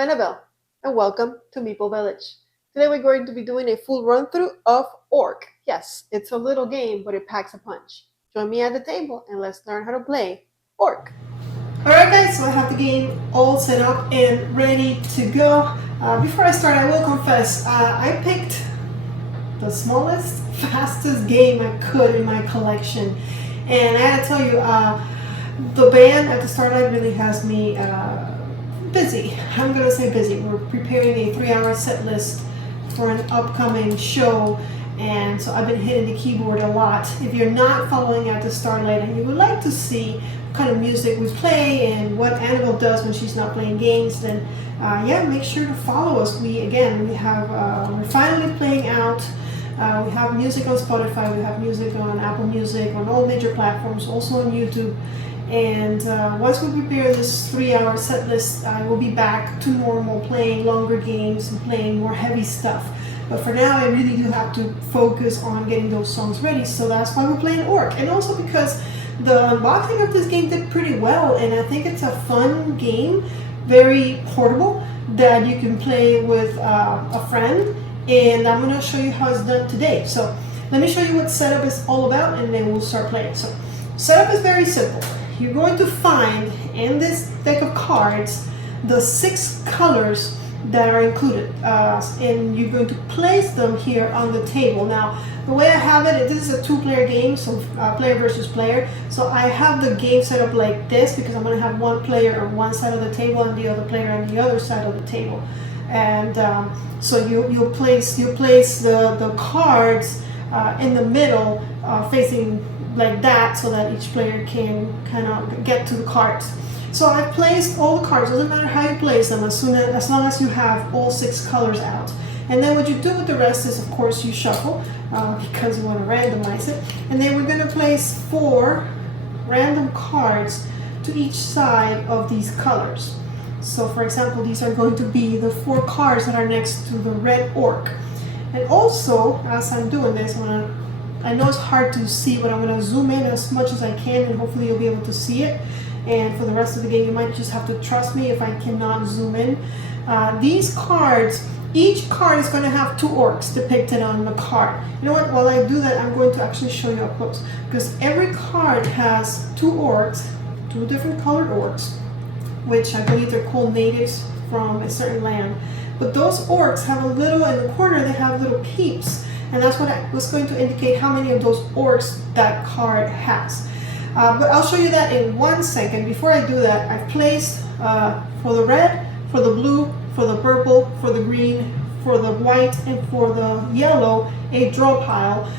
Annabelle, and welcome to Meeple Village. Today we're going to be doing a full run-through of Orc. Yes, it's a little game, but it packs a punch. Join me at the table and let's learn how to play Orc. Alright guys, so I have the game all set up and ready to go. Before I start, I will confess, I picked the smallest, fastest game I could in my collection. And I had to tell you, the band at the Starlight really has me busy. I'm gonna say busy. We're preparing a 3-hour set list for an upcoming show, and so I've been hitting the keyboard a lot. If you're not following at the Starlight and you would like to see what kind of music we play and what Annabelle does when she's not playing games, then yeah, make sure to follow us. We're finally playing out. We have music on Spotify, we have music on Apple Music, on all major platforms, also on YouTube. And once we prepare this 3-hour set list, I will be back to normal, playing longer games and playing more heavy stuff. But for now, I really do have to focus on getting those songs ready, so that's why we're playing Orc. And also because the unboxing of this game did pretty well, and I think it's a fun game, very portable, that you can play with a friend. And I'm going to show you how it's done today. So let me show you what setup is all about, and then we'll start playing. So setup is very simple. You're going to find in this deck of cards the 6 colors that are included, and you're going to place them here on the table. Now, the way I have it, this is a 2-player game, so player versus player. So I have the game set up like this because I'm going to have one player on one side of the table and the other player on the other side of the table. And so you place the cards in the middle, facing like that, so that each player can kind of get to the cards. So I've placed all the cards. Doesn't matter how you place them, as long as you have all 6 colors out. And then what you do with the rest is, of course, you shuffle because you want to randomize it. And then we're going to place 4 random cards to each side of these colors. So for example, these are going to be the 4 cards that are next to the red orc. And also, as I'm doing this, I know it's hard to see, but I'm going to zoom in as much as I can, and hopefully you'll be able to see it. And for the rest of the game, you might just have to trust me if I cannot zoom in. These cards, each card is going to have 2 orcs depicted on the card. You know what, while I do that, I'm going to actually show you up close, because every card has 2 orcs, 2 different colored orcs, which I believe they're called natives from a certain land. But those orcs have a little, in the corner, they have little peeps. And that's what I was going to indicate how many of those orcs that card has. But I'll show you that in 1 second. Before I do that, I've placed for the red, for the blue, for the purple, for the green, for the white, and for the yellow, a draw pile.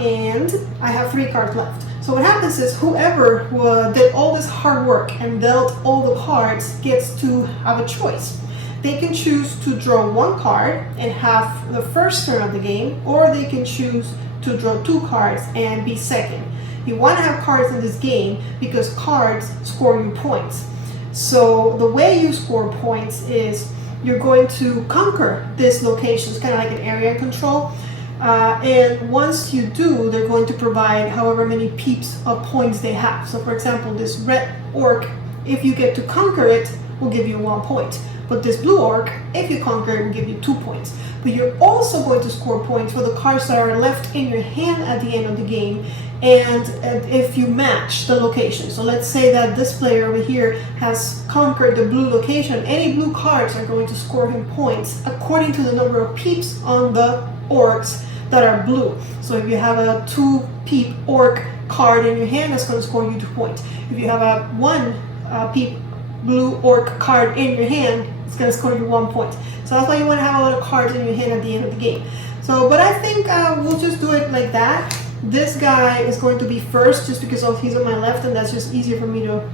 And I have 3 cards left. So what happens is whoever did all this hard work and dealt all the cards gets to have a choice. They can choose to draw 1 card and have the first turn of the game, or they can choose to draw 2 cards and be second. You want to have cards in this game because cards score you points. So the way you score points is you're going to conquer this location. It's kind of like an area control. And once you do, they're going to provide however many peeps of points they have. So for example, this red orc, if you get to conquer it, will give you 1 point. But this blue orc, if you conquer it, will give you 2 points. But you're also going to score points for the cards that are left in your hand at the end of the game, and if you match the location. So let's say that this player over here has conquered the blue location. Any blue cards are going to score him points according to the number of peeps on the orcs that are blue. So if you have a 2 peep orc card in your hand, that's going to score you 2 points. If you have a 1 peep blue orc card in your hand, it's going to score you 1 point. So that's why you want to have a lot of cards in your hand at the end of the game. So, but I think we'll just do it like that. This guy is going to be first just because he's on my left, and that's just easier for me to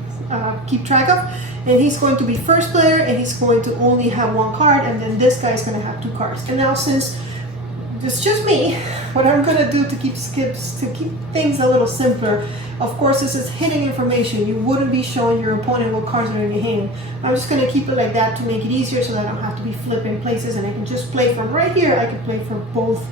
keep track of. And he's going to be first player, and he's going to only have 1 card, and then this guy is going to have 2 cards. And now, since it's just me, what I'm going to do to keep things a little simpler, of course, this is hidden information. You wouldn't be showing your opponent what cards are in your hand. I'm just going to keep it like that to make it easier, so that I don't have to be flipping places, and I can just play from right here. I can play from both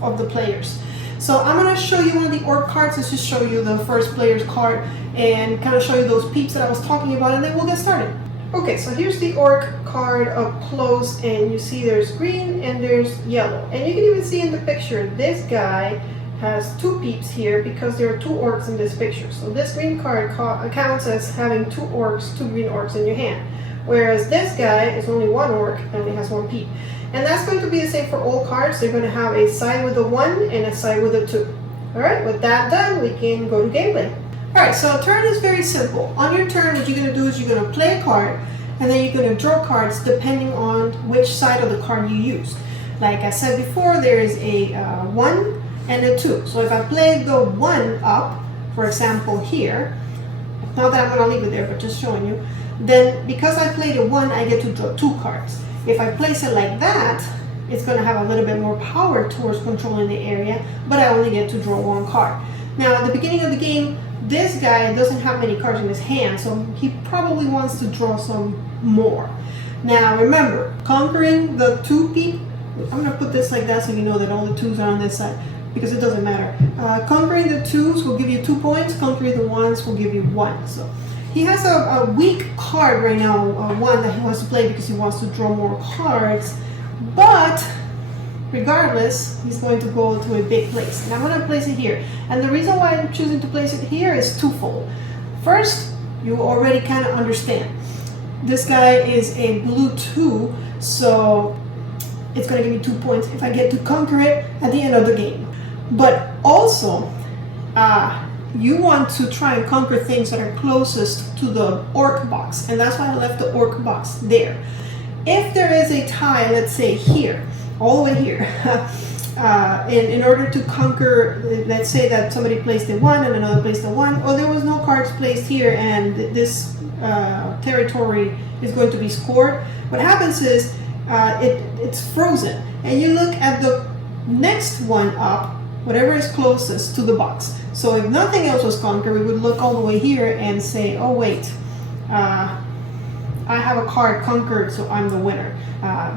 of the players. So I'm going to show you one of the orc cards. Let's just show you the first player's card and kind of show you those peeps that I was talking about, and then we'll get started. Okay, so here's the orc card up close, and you see there's green and there's yellow. And you can even see in the picture, this guy has two peeps here because there are two orcs in this picture. So this green card counts as having two orcs, two green orcs in your hand. Whereas this guy is only one orc and only has one peep. And that's going to be the same for all cards. They're going to have a side with a 1 and a side with a 2. Alright, with that done, we can go to gameplay. Alright, so a turn is very simple. On your turn, what you're going to do is you're going to play a card, and then you're going to draw cards depending on which side of the card you used. Like I said before, there is a 1 and a 2. So if I play the 1 up, for example here, not that I'm going to leave it there, but just showing you, then because I played a 1, I get to draw 2 cards. If I place it like that, it's going to have a little bit more power towards controlling the area, but I only get to draw 1 card. Now at the beginning of the game, this guy doesn't have many cards in his hand, so he probably wants to draw some more. Now remember, conquering the 2 peep, I'm going to put this like that so you know that all the 2s are on this side, because it doesn't matter. Conquering the 2s will give you 2 points, conquering the 1s will give you 1. So he has a weak card right now, 1 that he wants to play because he wants to draw more cards, but regardless, he's going to go to a big place. And I'm going to place it here. And the reason why I'm choosing to place it here is twofold. First, you already kind of understand. This guy is a blue 2, so it's going to give me 2 points if I get to conquer it at the end of the game. But also, you want to try and conquer things that are closest to the orc box, and that's why I left the orc box there. If there is a tie, let's say here, all the way here, in order to conquer, let's say that somebody placed a 1 and another placed a 1, or there was no cards placed here and this territory is going to be scored, what happens is it's frozen, and you look at the next one up, whatever is closest to the box. So if nothing else was conquered, we would look all the way here and say, oh wait, I have a card conquered, so I'm the winner.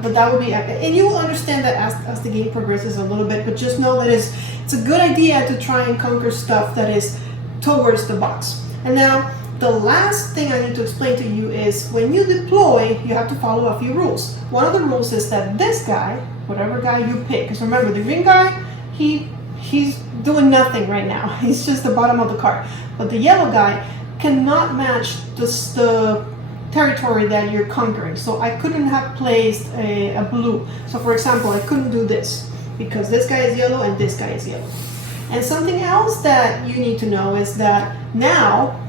But that would be, and you will understand that as the game progresses a little bit, but just know that it's a good idea to try and conquer stuff that is towards the box. And now, the last thing I need to explain to you is when you deploy, you have to follow a few rules. One of the rules is that this guy, whatever guy you pick, because remember, the green guy, he's doing nothing right now. He's just the bottom of the card. But the yellow guy cannot match the territory that you're conquering. So I couldn't have placed a blue. So for example, I couldn't do this because this guy is yellow and this guy is yellow. And something else that you need to know is that now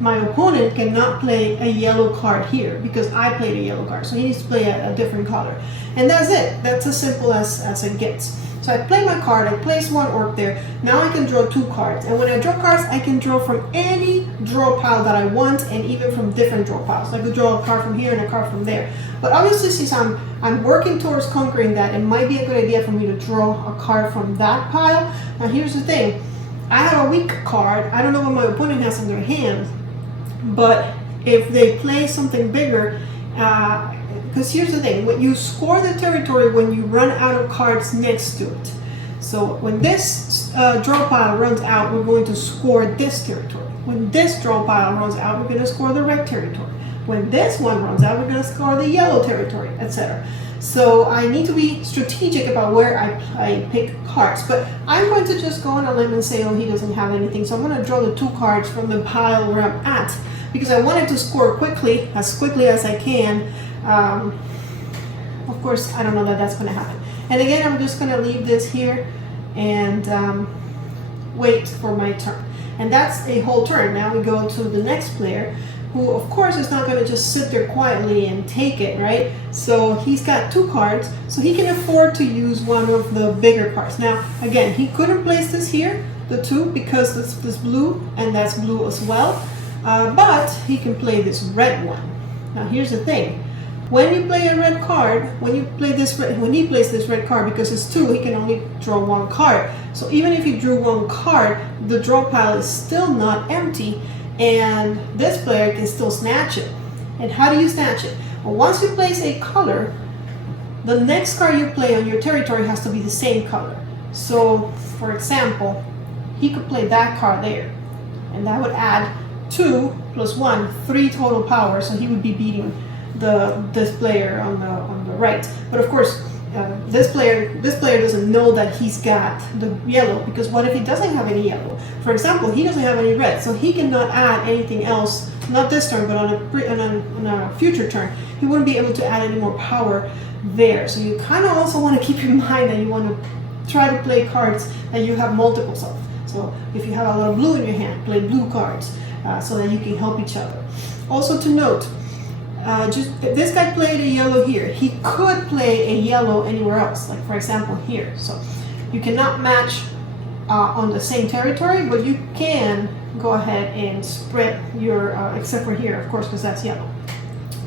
my opponent cannot play a yellow card here because I played a yellow card. So he needs to play a different color. And that's it. That's as simple as it gets. So I play my card, I place 1 orc there. Now I can draw 2 cards. And when I draw cards, I can draw from any draw pile that I want, and even from different draw piles. I could draw a card from here and a card from there. But obviously, since I'm working towards conquering that, it might be a good idea for me to draw a card from that pile. Now here's the thing. I have a weak card. I don't know what my opponent has in their hand. But if they play something bigger, because here's the thing, when you score the territory when you run out of cards next to it. So when this draw pile runs out, we're going to score this territory. When this draw pile runs out, we're going to score the red territory. When this one runs out, we're going to score the yellow territory, etc. So I need to be strategic about where I pick cards. But I'm going to just go on a limb and say, oh, he doesn't have anything. So I'm going to draw the 2 cards from the pile where I'm at, because I wanted to score quickly as I can. Of course, I don't know that that's going to happen. And again, I'm just going to leave this here and wait for my turn. And that's a whole turn. Now we go to the next player, who of course is not going to just sit there quietly and take it, right? So he's got 2 cards, so he can afford to use one of the bigger cards. Now, again, he couldn't place this here, the 2, because this blue, and that's blue as well. But he can play this red one. Now here's the thing. When you play a red card, when he plays this red card, because it's 2, he can only draw 1 card. So even if he drew 1 card, the draw pile is still not empty, and this player can still snatch it. And how do you snatch it? Well, once you place a color, the next card you play on your territory has to be the same color. So, for example, he could play that card there, and that would add 2 plus 1, 3 total power, so he would be beating this player on the right. But of course, this player doesn't know that he's got the yellow, because what if he doesn't have any yellow? For example, he doesn't have any red, so he cannot add anything else. Not this turn, but on a future turn, he wouldn't be able to add any more power there. So you kind of also want to keep in mind that you want to try to play cards that you have multiples of. So if you have a lot of blue in your hand, play blue cards so that you can help each other. Also to note, this guy played a yellow here. He could play a yellow anywhere else, like for example here. So you cannot match on the same territory, but you can go ahead and spread your, except for here, of course, because that's yellow.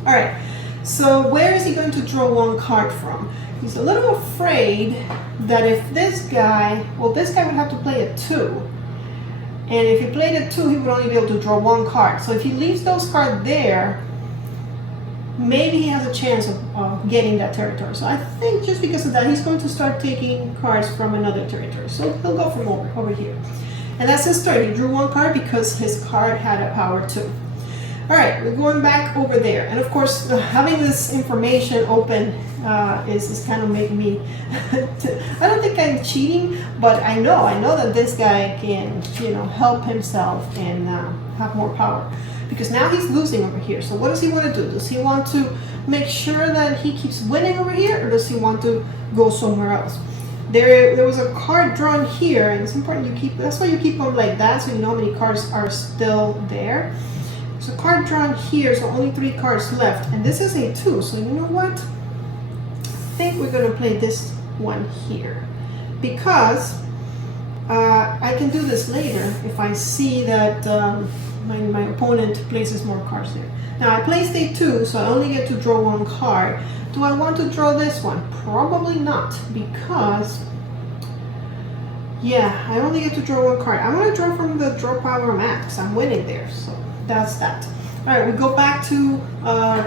All right, so where is he going to draw one card from? He's a little afraid that if this guy, well, this guy would have to play a 2. And if he played a 2, he would only be able to draw one card. So if he leaves those cards there, maybe he has a chance of getting that territory. So I think just because of that, he's going to start taking cards from another territory. So he'll go from over here. And that's his turn. He drew one card because his card had a power 2. All right, we're going back over there. And of course, having this information open is kind of making me, I don't think I'm cheating, but I know that this guy can, help himself and have more power. Because now he's losing over here. So what does he want to do? Does he want to make sure that he keeps winning over here, or does he want to go somewhere else? There was a card drawn here, and it's important you keep, that's why you keep them like that, so you know how many cards are still there. There's a card drawn here, so only 3 cards left, and this is a 2, so you know what? I think we're going to play this one here, because I can do this later if I see that my opponent places more cards there. Now I placed a 2, so I only get to draw 1 card. Do I want to draw this one? Probably not, because yeah, I only get to draw 1 card. I want to draw from the draw power max. I'm winning there, so that's that. All right, we go back to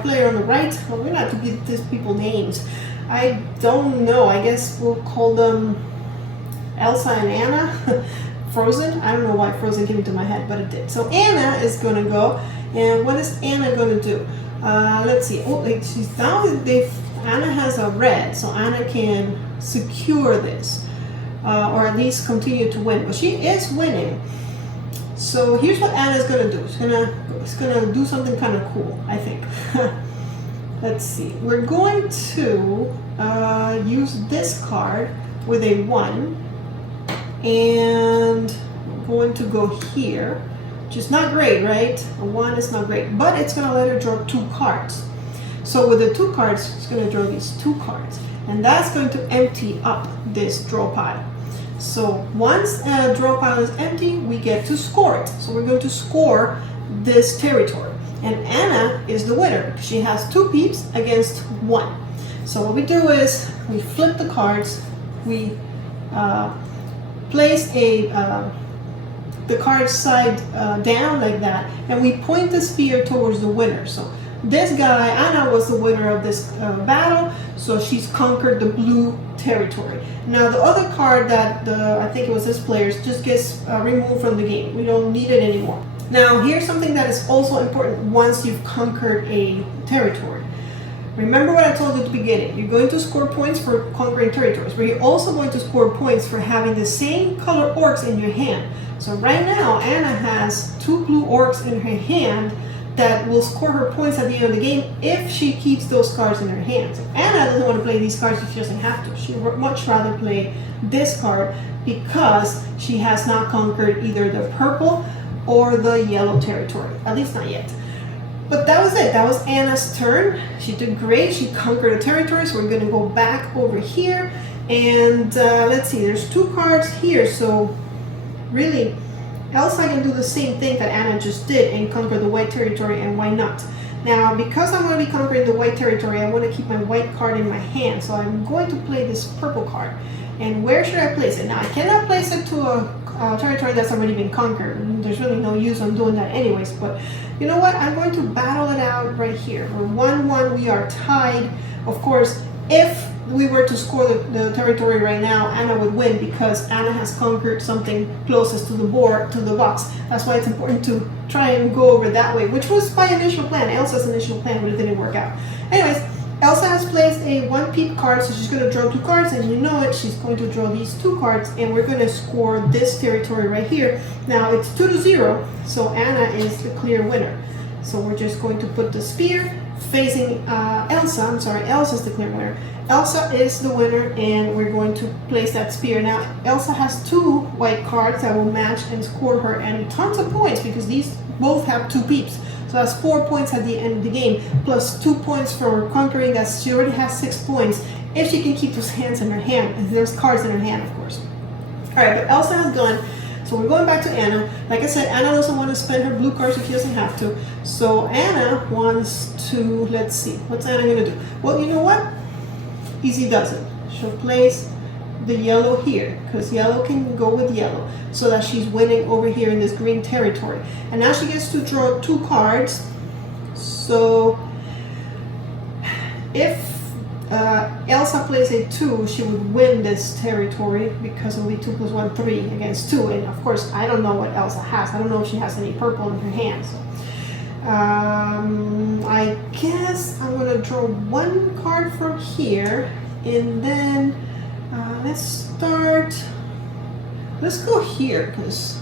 player on the right. Well, we're not to give these people names. I don't know. I guess we'll call them Elsa and Anna. Frozen. I don't know why Frozen came into my head, but it did. So Anna is going to go, and what is Anna going to do? Let's see. Oh, she's now. Anna has a red, so Anna can secure this, or at least continue to win. But she is winning. So here's what Anna's going to do. She's gonna do something kind of cool, I think. Let's see. We're going to use this card with a 1. And we're going to go here, which is not great, right? A 1 is not great, but it's going to let her draw 2 cards. So with the 2 cards, it's going to draw these 2 cards, and that's going to empty up this draw pile. So once a draw pile is empty, we get to score it. So we're going to score this territory, and Anna is the winner. She has 2 peeps against 1. So what we do is we flip the cards, we place the card side down like that, and we point the spear towards the winner. So this guy, Anna, was the winner of this battle, so she's conquered the blue territory. Now the other card that I think it was this player's just gets removed from the game. We don't need it anymore. Now here's something that is also important once you've conquered a territory. Remember what I told you at the beginning. You're going to score points for conquering territories, but you're also going to score points for having the same color orcs in your hand. So right now, Anna has 2 blue orcs in her hand that will score her points at the end of the game if she keeps those cards in her hand. So Anna doesn't want to play these cards if she doesn't have to. She would much rather play this card because she has not conquered either the purple or the yellow territory, at least not yet. But that was it. That was Anna's turn. She did great. She conquered a territory. So we're going to go back over here. And let's see. There's 2 cards here. So really, Elsa can do the same thing that Anna just did and conquer the white territory. And why not? Now, because I'm going to be conquering the white territory, I want to keep my white card in my hand. So I'm going to play this purple card. And where should I place it? Now, I cannot place it to a territory that's already been conquered. There's really no use on doing that anyways. But you know what? I'm going to battle it out right here. We're 1-1. We are tied. Of course, if we were to score the territory right now, Anna would win because Anna has conquered something closest to the board, to the box. That's why it's important to try and go over that way, which was my initial plan, Elsa's initial plan, but it didn't work out. Anyways, Elsa has placed a 1 peep card, so she's going to draw 2 cards, and you know it, she's going to draw these 2 cards, and we're going to score this territory right here. Now it's 2-0, so Anna is the clear winner. So we're just going to put the spear facing Elsa. I'm sorry, Elsa's the clear winner. Elsa is the winner, and we're going to place that spear. Now, Elsa has 2 white cards that will match and score her and tons of points because these both have 2 peeps. So that's 4 points at the end of the game, plus 2 points for conquering. That she already has 6 points if she can keep those hands in her hand. If there's cards in her hand, of course. All right, but Elsa has gone. So we're going back to Anna. Like I said, Anna doesn't want to spend her blue cards if she doesn't have to. So Anna wants to, let's see, what's Anna going to do? Well, you know what? Easy does it. She'll place the yellow here because yellow can go with yellow so that she's winning over here in this green territory. And now she gets to draw 2 cards. So if Elsa plays a 2, she would win this territory because it'll be 2 + 1, 3 against 2. And of course, I don't know what Elsa has. I don't know if she has any purple in her hand. So I guess I'm gonna draw 1 card from here, and then let's go here because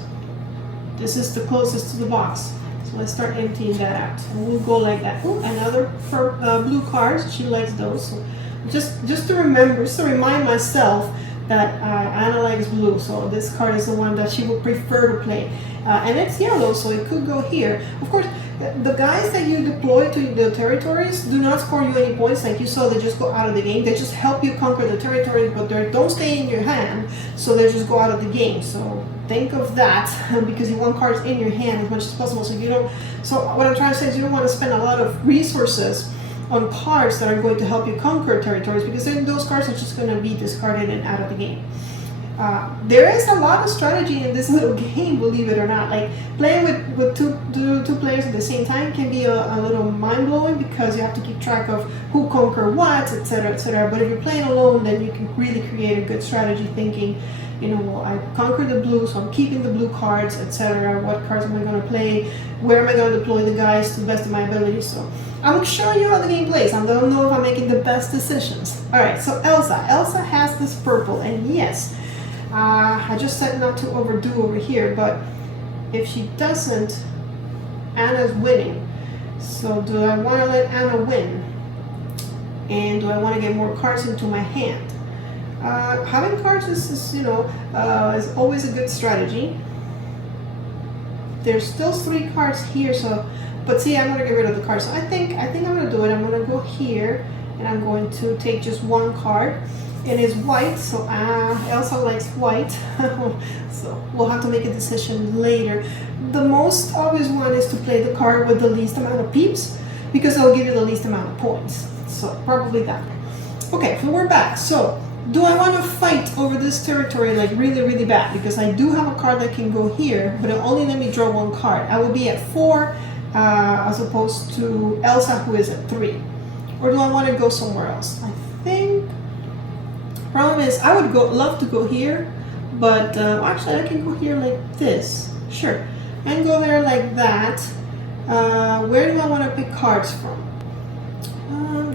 this is the closest to the box. So let's start emptying that out, and we'll go like that. Ooh, another blue card. She likes those. So just to remember, just to remind myself that Anna likes blue. So this card is the one that she would prefer to play, and it's yellow, so it could go here. Of course, the guys that you deploy to the territories do not score you any points. Like you saw, they just go out of the game. They just help you conquer the territories, but they don't stay in your hand, so they just go out of the game. So think of that because you want cards in your hand as much as possible. So you don't. So what I'm trying to say is you don't want to spend a lot of resources on cards that are going to help you conquer territories because then those cards are just going to be discarded and out of the game. There is a lot of strategy in this little game, believe it or not. Like playing with two players at the same time can be a little mind-blowing because you have to keep track of who conquer what, etc., etc. But if you're playing alone, then you can really create a good strategy thinking, you know, well, I conquered the blue, so I'm keeping the blue cards, etc. What cards am I going to play? Where am I going to deploy the guys to the best of my ability? So I'm showing you how the game plays. I don't know if I'm making the best decisions. All right, so Elsa has this purple, and yes, I just said not to overdo over here, but if she doesn't, Anna's winning. So do I want to let Anna win? And do I want to get more cards into my hand? Having cards is is always a good strategy. There's still 3 cards here, so but see, I'm gonna get rid of the cards. So I think I'm gonna do it. I'm gonna go here, and I'm going to take just 1 card. It is white, so Elsa likes white. So we'll have to make a decision later. The most obvious one is to play the card with the least amount of peeps because it'll give you the least amount of points. So probably that. Okay, so we're back. So do I want to fight over this territory like really, really bad? Because I do have a card that can go here, but it'll only let me draw 1 card. I will be at 4 as opposed to Elsa, who is at 3. Or do I want to go somewhere else? I think problem is I would love to go here, but actually I can go here like this. Sure, and go there like that. Where do I want to pick cards from?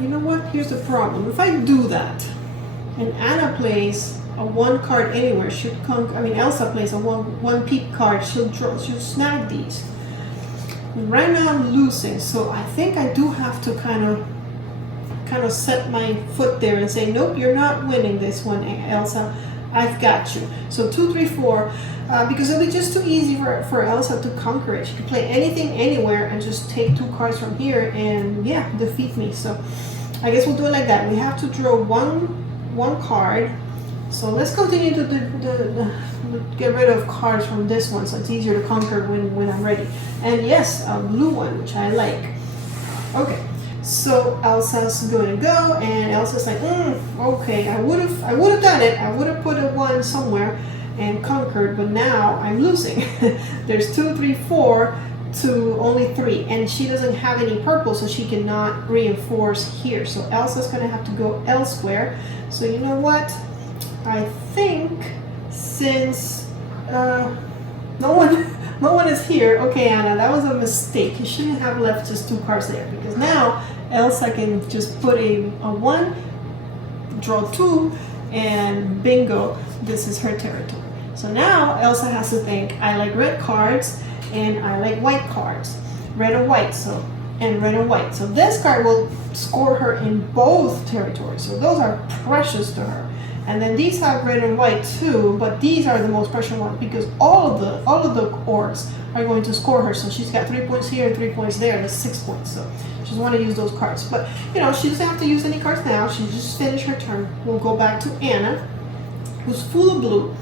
You know what? Here's the problem. If I do that, and Anna plays a 1 card anywhere, Elsa plays a one peep card. She'll snag these. And right now I'm losing, so I think I do have to kind of set my foot there and say, nope, you're not winning this one, Elsa. I've got you. So 2, 3, 4, because it'll be just too easy for Elsa to conquer it. She can play anything, anywhere, and just take 2 cards from here and yeah, defeat me. So I guess we'll do it like that. We have to draw one card. So let's continue to get rid of cards from this one, so it's easier to conquer when I'm ready. And yes, a blue one, which I like. Okay. So Elsa's going to go, and Elsa's like, okay, I would have done it. I would have put a 1 somewhere and conquered, but now I'm losing. There's 2, 3, 4 to only 3, and she doesn't have any purple, so she cannot reinforce here. So Elsa's going to have to go elsewhere. So you know what? I think since no one No one is here. Okay, Anna, that was a mistake. You shouldn't have left just 2 cards there, because now Elsa can just put a 1, draw 2, and bingo, this is her territory. So now Elsa has to think, I like red cards and I like white cards. Red or white, and red and white. So this card will score her in both territories. So those are precious to her. And then these have red and white too, but these are the most precious ones because all of the orcs are going to score her. So she's got 3 points here and 3 points there. That's 6 points. So she doesn't want to use those cards. But you know, she doesn't have to use any cards now. She just finished her turn. We'll go back to Anna, who's full of blue.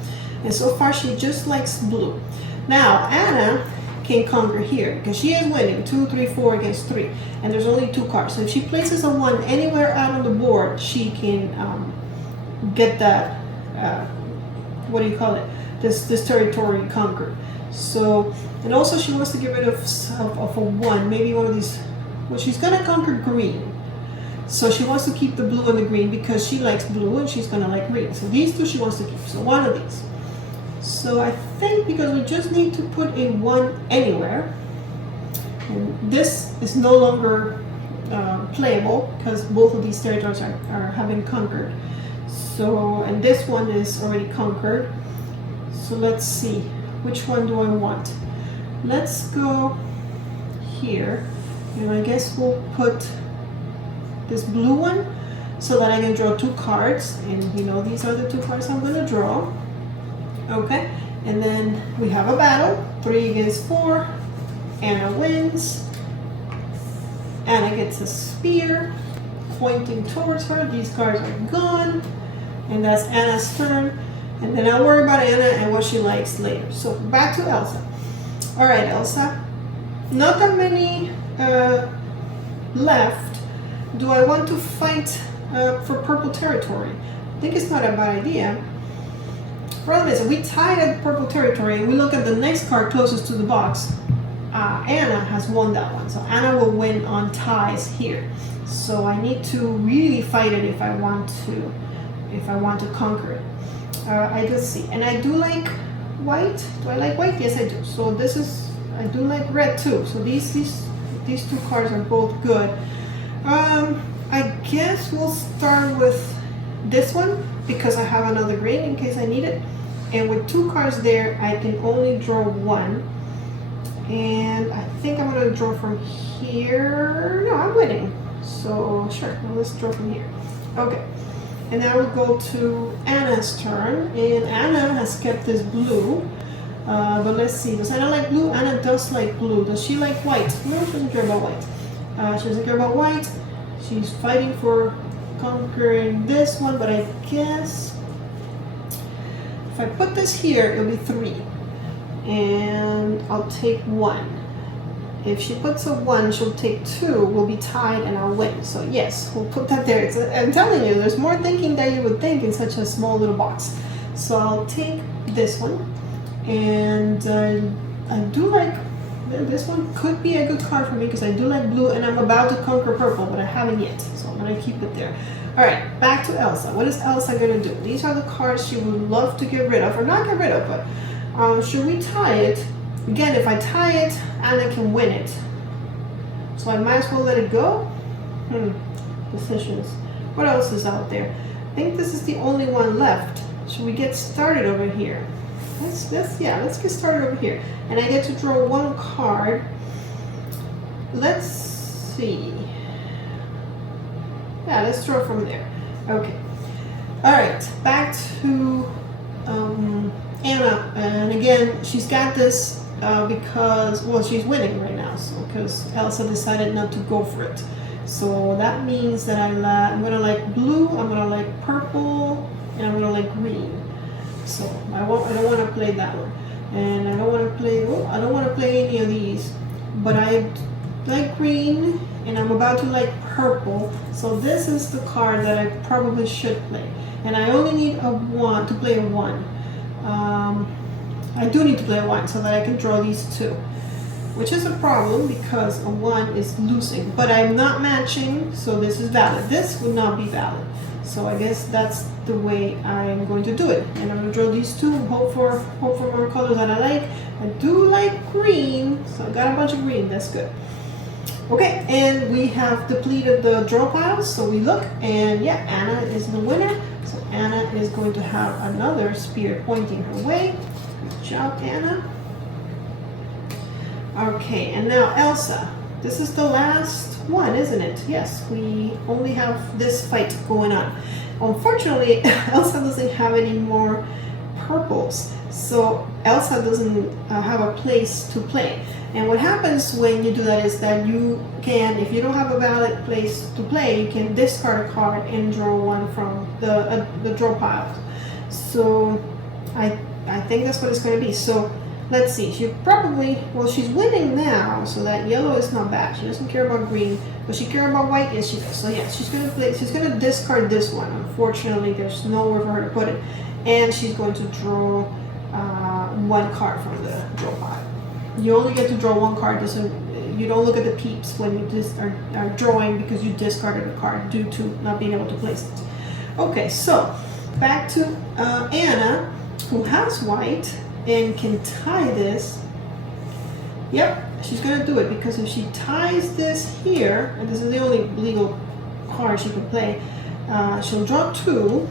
And so far she just likes blue. Now Anna can conquer here because she is winning 2, 3, 4 against 3, and there's only 2 cards. So if she places a 1 anywhere out on the board, she can get that what do you call it? This territory conquered. So, and also she wants to get rid of a 1, maybe one of these. Well, she's gonna conquer green. So she wants to keep the blue and the green because she likes blue and she's gonna like green. So these 2 she wants to keep. So one of these. So I think because we just need to put a 1 anywhere, and this is no longer playable because both of these territories are having conquered. So, and this one is already conquered. So let's see, which one do I want? Let's go here, and I guess we'll put this blue one so that I can draw 2 cards, and you know these are the 2 cards I'm gonna draw. Okay, and then we have a battle, 3 against 4. Anna wins. Anna gets a spear pointing towards her. These cards are gone, and that's Anna's turn. And then I'll worry about Anna and what she likes later. So back to Elsa. All right, Elsa, not that many left. Do I want to fight for purple territory? I think it's not a bad idea. Problem is, if we tied at purple territory and we look at the next card closest to the box, Anna has won that one. So Anna will win on ties here. So I need to really fight it if I want to conquer it. I just see, and I do like white. Do I like white? Yes, I do. So this is, I do like red too. So these 2 cards are both good. I guess we'll start with this one because I have another green in case I need it. And with 2 cards there, I can only draw 1. And I think I'm going to draw from here. No, I'm winning. So sure, well, let's draw from here. Okay. And now we'll go to Anna's turn. And Anna has kept this blue. But let's see. Does Anna like blue? Anna does like blue. Does she like white? No, she doesn't care about white. She doesn't care about white. She's fighting for conquering this one, but I guess if I put this here, it'll be 3, and I'll take 1. If she puts a 1, she'll take 2. We'll be tied, and I'll win. So yes, we'll put that there. I'm telling you, there's more thinking than you would think in such a small little box. So I'll take this one, and I do like. This one could be a good card for me because I do like blue, and I'm about to conquer purple, but I haven't yet. So I'm gonna keep it there. All right, back to Elsa. What is Elsa gonna do? These are the cards she would love to get rid of, or not get rid of, but should we tie it? Again, if I tie it, Anna can win it. So I might as well let it go. Decisions. What else is out there? I think this is the only one left. Should we get started over here? Let's get started over here. And I get to draw 1 card. Let's see. Yeah, let's draw from there. Okay. All right, back to Anna. And again, she's got this because, well, she's winning right now. So because Elsa decided not to go for it. So that means that I'm gonna like blue, I'm gonna like purple, and I'm gonna like green. So I don't want to play that one, and I don't want to play any of these. But I like green, and I'm about to like purple. So this is the card that I probably should play, and I only need a 1 to play a 1. I do need to play a 1 so that I can draw these 2, which is a problem because a 1 is losing. But I'm not matching, so this is valid. This would not be valid. So I guess that's the way I'm going to do it. And I'm going to draw these 2, hope for more colors that I like. I do like like green, so I got a bunch of green, that's good. Okay, and we have depleted the draw piles, so we look, and yeah, Anna is the winner. So Anna is going to have another spear pointing her way. Good job, Anna. Okay, and now Elsa. This is the last one, isn't it? Yes, we only have this fight going on. Unfortunately, Elsa doesn't have any more purples, so Elsa doesn't have a place to play. And what happens when you do that is that you can, if you don't have a valid place to play, you can discard a card and draw one from the draw pile. So I think that's what it's going to be. So let's see. She probably, well, she's winning now, so that yellow is not bad. She doesn't care about green, but she cares about white. Yes, she does. So yeah, she's going to play. She's going to discard this one. Unfortunately, there's nowhere for her to put it, and she's going to draw one card from the draw pile. You only get to draw one card. You don't look at the peeps when you just are drawing because you discarded a card due to not being able to place it. Okay, so back to Anna, who has white and can tie this. Yep, she's gonna do it because if she ties this here, and this is the only legal card she can play, she'll draw two,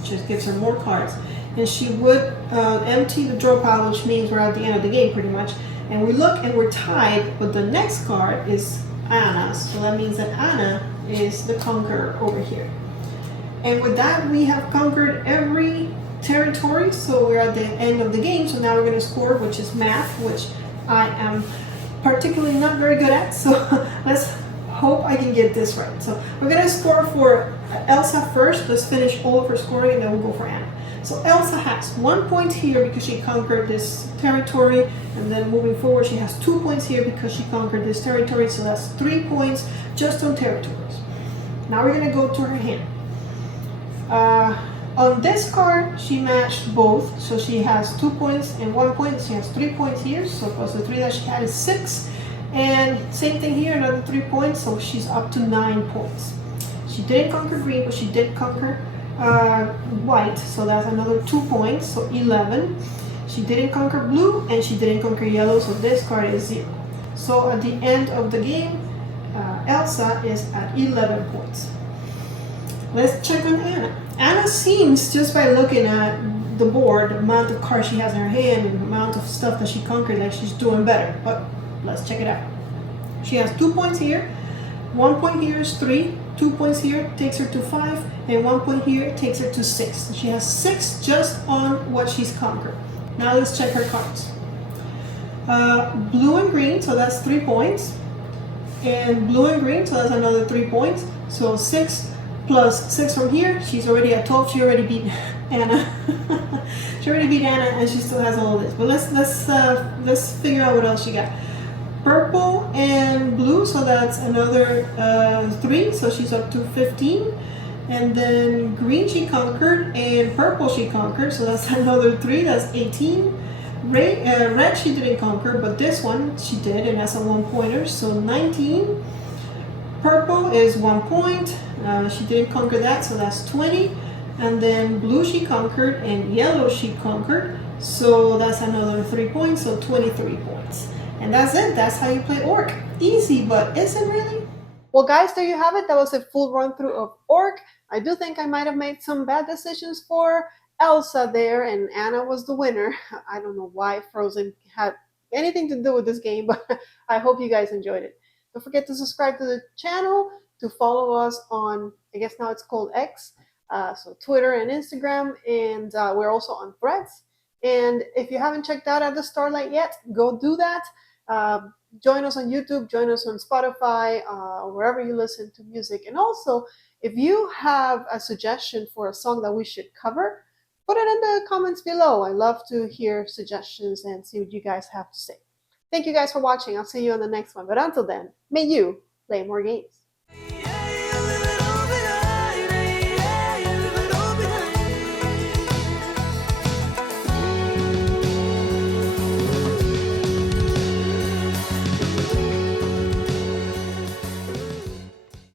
which just gives her more cards, and she would empty the draw pile, which means we're at the end of the game pretty much. And we look and we're tied, but the next card is Anna's, so that means that Anna is the conqueror over here. And with that, we have conquered every territory, so we're at the end of the game. So now we're going to score, which is math, which I am particularly not very good at, so let's hope I can get this right. So we're going to score for Elsa first. Let's finish all of her scoring and then we'll go for Anna. So Elsa has 1 point here because she conquered this territory, and then moving forward she has 2 points here because she conquered this territory, so that's 3 points just on territories. Now we're going to go to her hand. On this card, she matched both, so she has 2 points and 1 point. She has 3 points here, so plus the 3 that she had is 6. And same thing here, another 3 points, so she's up to 9 points. She didn't conquer green, but she did conquer white, so that's another 2 points, so 11. She didn't conquer blue, and she didn't conquer yellow, so this card is 0. So at the end of the game, Elsa is at 11 points. Let's check on Anna. Anna seems, just by looking at the board, the amount of cards she has in her hand and the amount of stuff that she conquered, that she's doing better. But let's check it out. She has 2 points here, 1 point here is 3, 2 points here takes her to 5, and 1 point here takes her to 6. So she has 6 just on what she's conquered. Now let's check her cards. Blue and green, so that's 3 points. And blue and green, so that's another 3 points. So 6 plus 6 from here, she's already at 12. She already beat Anna. She already beat Anna, and she still has all of this. But let's figure out what else she got. Purple and blue, so that's another 3, so she's up to 15. And then green she conquered, and purple she conquered, so that's another 3, that's 18. Red she didn't conquer, but this one she did, and that's a 1 pointer, so 19. Purple is 1 point, she didn't conquer that, so that's 20. And then blue she conquered, and yellow she conquered, so that's another 3 points, so 23 points. And that's it. That's how you play Orc. Easy, but is it really? Well, guys, there you have it. That was a full run through of Orc. I do think I might have made some bad decisions for Elsa there, and Anna was the winner. I don't know why Frozen had anything to do with this game, but I hope you guys enjoyed it. Don't forget to subscribe to the channel, to follow us on, I guess now it's called X, so Twitter and Instagram, and we're also on Threads. And if you haven't checked out At the Starlight yet, go do that. Join us on YouTube, join us on Spotify, wherever you listen to music. And also, if you have a suggestion for a song that we should cover, put it in the comments below. I love to hear suggestions and see what you guys have to say. Thank you guys for watching. I'll see you on the next one. But until then, may you play more games.